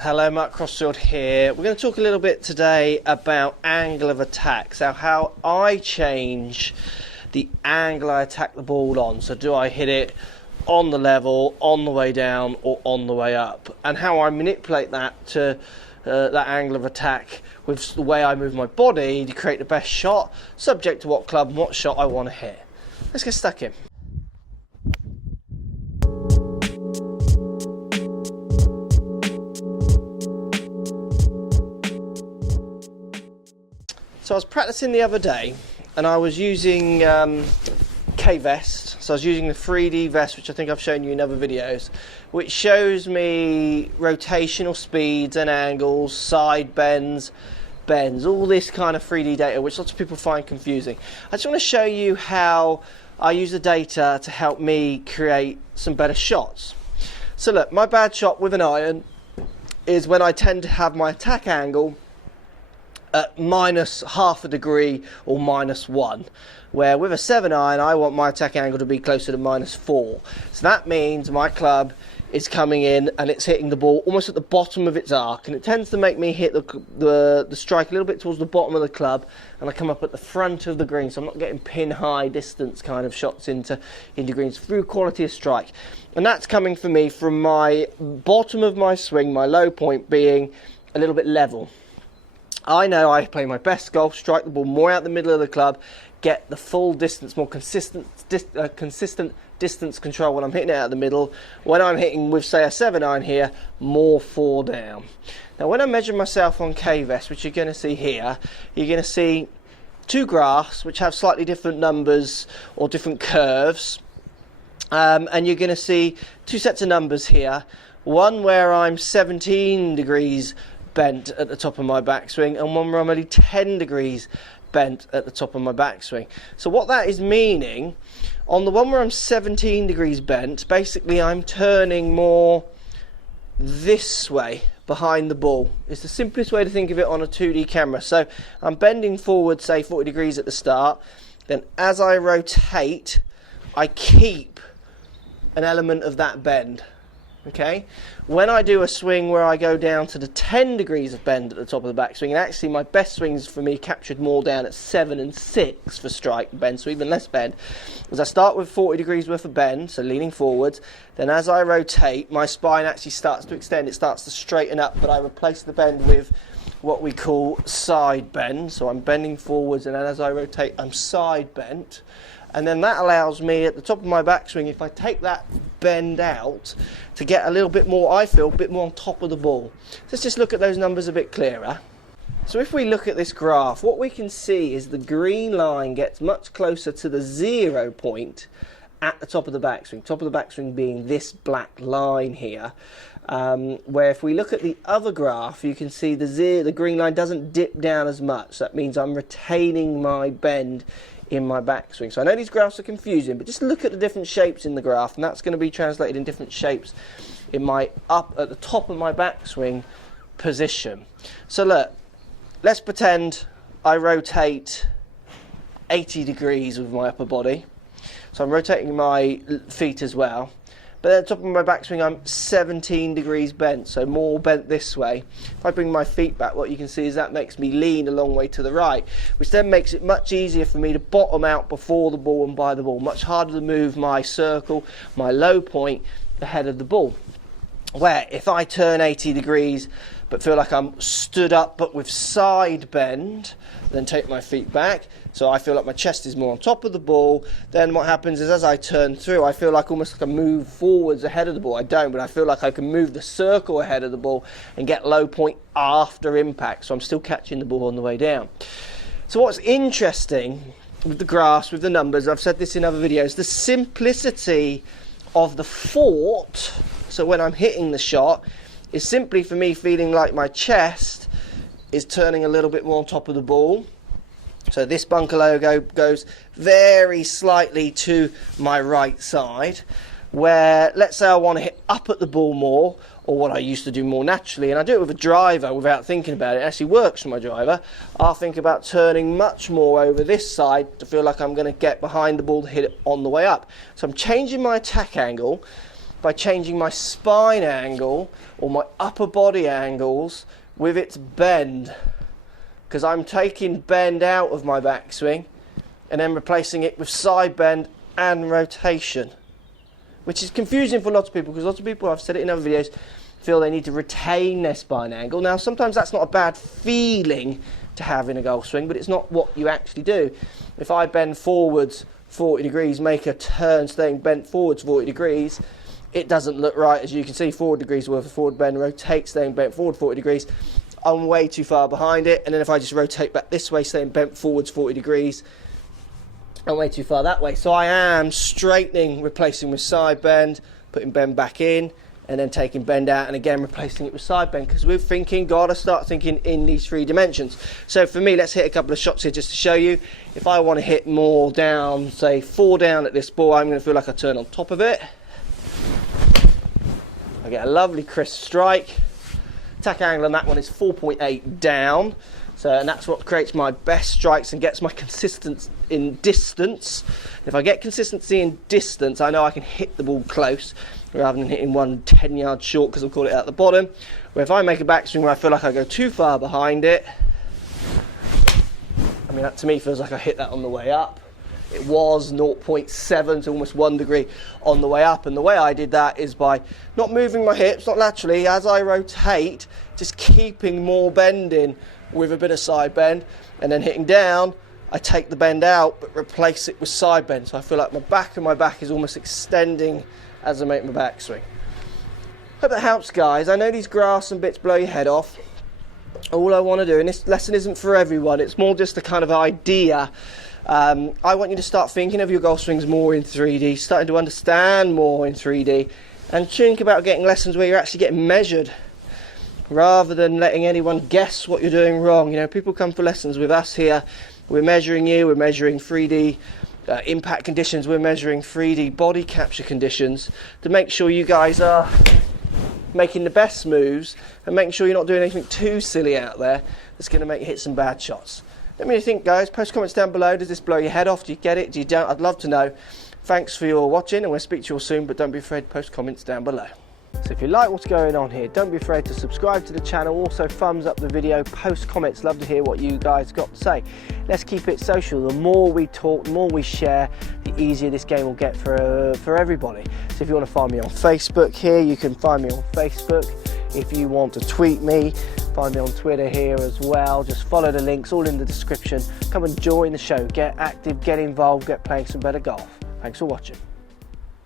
Hello, Mark Crossfield here. We're going to talk a little bit today about angle of attack. So how I change the angle I attack the ball on. So do I hit it on the level, on the way down, or on the way up? And how I manipulate that to that angle of attack with the way I move my body to create the best shot, subject to what club and what shot I want to hit. Let's get stuck in. So I was practicing the other day and I was using KVest. So I was using the 3D vest, which I think I've shown you in other videos, which shows me rotational speeds and angles, side bends, all this kind of 3D data, which lots of people find confusing. I just want to show you how I use the data to help me create some better shots. So look, my bad shot with an iron is when I tend to have my attack angle at minus half a degree or -1, where with a 7-iron I want my attack angle to be closer to -4. So that means my club is coming in and it's hitting the ball almost at the bottom of its arc, and it tends to make me hit the strike a little bit towards the bottom of the club, and I come up at the front of the green, so I'm not getting pin high distance kind of shots into greens through quality of strike. And that's coming for me from my bottom of my swing, my low point being a little bit level. I know I play my best golf, strike the ball more out the middle of the club, get the full distance, more consistent distance control when I'm hitting it out the middle. When I'm hitting with, say, a 7-iron here, more 4 down. Now when I measure myself on KVest, which you're going to see here, you're going to see two graphs which have slightly different numbers or different curves. And you're going to see two sets of numbers here. One where I'm 17 degrees bent at the top of my backswing, and one where I'm only 10 degrees bent at the top of my backswing. So what that is meaning, on the one where I'm 17 degrees bent, basically I'm turning more this way behind the ball. It's the simplest way to think of it on a 2D camera. So I'm bending forward, say 40 degrees at the start, then as I rotate I keep an element of that bend. Okay, when I do a swing where I go down to the 10 degrees of bend at the top of the backswing, and actually my best swings for me captured more down at 7 and 6 for strike bend, so even less bend, as I start with 40 degrees worth of bend, so leaning forwards, then as I rotate my spine actually starts to extend, it starts to straighten up, but I replace the bend with what we call side bend. So I'm bending forwards, and then as I rotate I'm side bent. And then that allows me at the top of my backswing, if I take that bend out, to get a little bit more, I feel, a bit more on top of the ball. Let's just look at those numbers a bit clearer. So if we look at this graph, what we can see is the green line gets much closer to the 0 point at the top of the backswing. Top of the backswing being this black line here. Where if we look at the other graph, you can see the green line doesn't dip down as much. So that means I'm retaining my bend in my backswing. So I know these graphs are confusing, but just look at the different shapes in the graph, and that's going to be translated in different shapes in my up at the top of my backswing position. So look, let's pretend I rotate 80 degrees with my upper body. So I'm rotating my feet as well. But at the top of my backswing I'm 17 degrees bent, so more bent this way. If I bring my feet back, what you can see is that makes me lean a long way to the right, which then makes it much easier for me to bottom out before the ball and by the ball. Much harder to move my circle, my low point, ahead of the ball. Where if I turn 80 degrees but feel like I'm stood up but with side bend, then take my feet back, so I feel like my chest is more on top of the ball, then what happens is as I turn through I feel like almost like I move forwards ahead of the ball. I don't, but I feel like I can move the circle ahead of the ball and get low point after impact, so I'm still catching the ball on the way down. So what's interesting with the graphs, with the numbers, I've said this in other videos, the simplicity of the fort, so when I'm hitting the shot, is simply for me feeling like my chest is turning a little bit more on top of the ball. So this bunker logo goes very slightly to my right side, where let's say I want to hit up at the ball more, or what I used to do more naturally, and I do it with a driver without thinking about it, it actually works for my driver, I'll think about turning much more over this side to feel like I'm going to get behind the ball to hit it on the way up. So I'm changing my attack angle, by changing my spine angle or my upper body angles with its bend, because I'm taking bend out of my backswing and then replacing it with side bend and rotation, which is confusing for lots of people, because lots of people, I've said it in other videos, feel they need to retain their spine angle. Now sometimes that's not a bad feeling to have in a golf swing, but it's not what you actually do. If I bend forwards 40 degrees, make a turn staying bent forwards 40 degrees, it doesn't look right. As you can see, 4 degrees worth of forward bend, rotate staying bent forward 40 degrees. I'm way too far behind it, and then if I just rotate back this way staying bent forwards 40 degrees, I'm way too far that way. So I am straightening, replacing with side bend, putting bend back in, and then taking bend out and again replacing it with side bend, because we're thinking, gotta start thinking in these 3 dimensions. So for me, let's hit a couple of shots here just to show you. If I want to hit more down, say 4 down at this ball, I'm going to feel like I turn on top of it. I get a lovely crisp strike. Attack angle on that one is 4.8 down. So, and that's what creates my best strikes and gets my consistency in distance. If I get consistency in distance, I know I can hit the ball close rather than hitting one 10 yards short, because I've caught it at the bottom. Where if I make a backswing where I feel like I go too far behind it, I mean, that to me feels like I hit that on the way up. It was 0.7 to almost 1 degree on the way up, and the way I did that is by not moving my hips, not laterally, as I rotate, just keeping more bend in with a bit of side bend, and then hitting down, I take the bend out but replace it with side bend, so I feel like my back is almost extending as I make my backswing. Hope that helps, guys. I know these graphs and bits blow your head off. All I want to do, and this lesson isn't for everyone, it's more just a kind of idea. I want you to start thinking of your golf swings more in 3D, starting to understand more in 3D, and think about getting lessons where you're actually getting measured, rather than letting anyone guess what you're doing wrong. You know, people come for lessons with us here. We're measuring you, we're measuring 3D impact conditions, we're measuring 3D body capture conditions to make sure you guys are making the best moves and making sure you're not doing anything too silly out there that's going to make you hit some bad shots. Let me know what you think, guys. Post comments down below. Does this blow your head off? Do you get it? Do you don't? I'd love to know. Thanks for your watching, and we'll speak to you all soon, but don't be afraid to post comments down below. So if you like what's going on here, don't be afraid to subscribe to the channel. Also thumbs up the video, post comments. Love to hear what you guys got to say. Let's keep it social. The more we talk, the more we share, the easier this game will get for everybody. So if you want to find me on Facebook here, you can find me on Facebook. If you want to tweet me, find me on Twitter here as well. Just follow the links, all in the description. Come and join the show. Get active, get involved, get playing some better golf. Thanks for watching.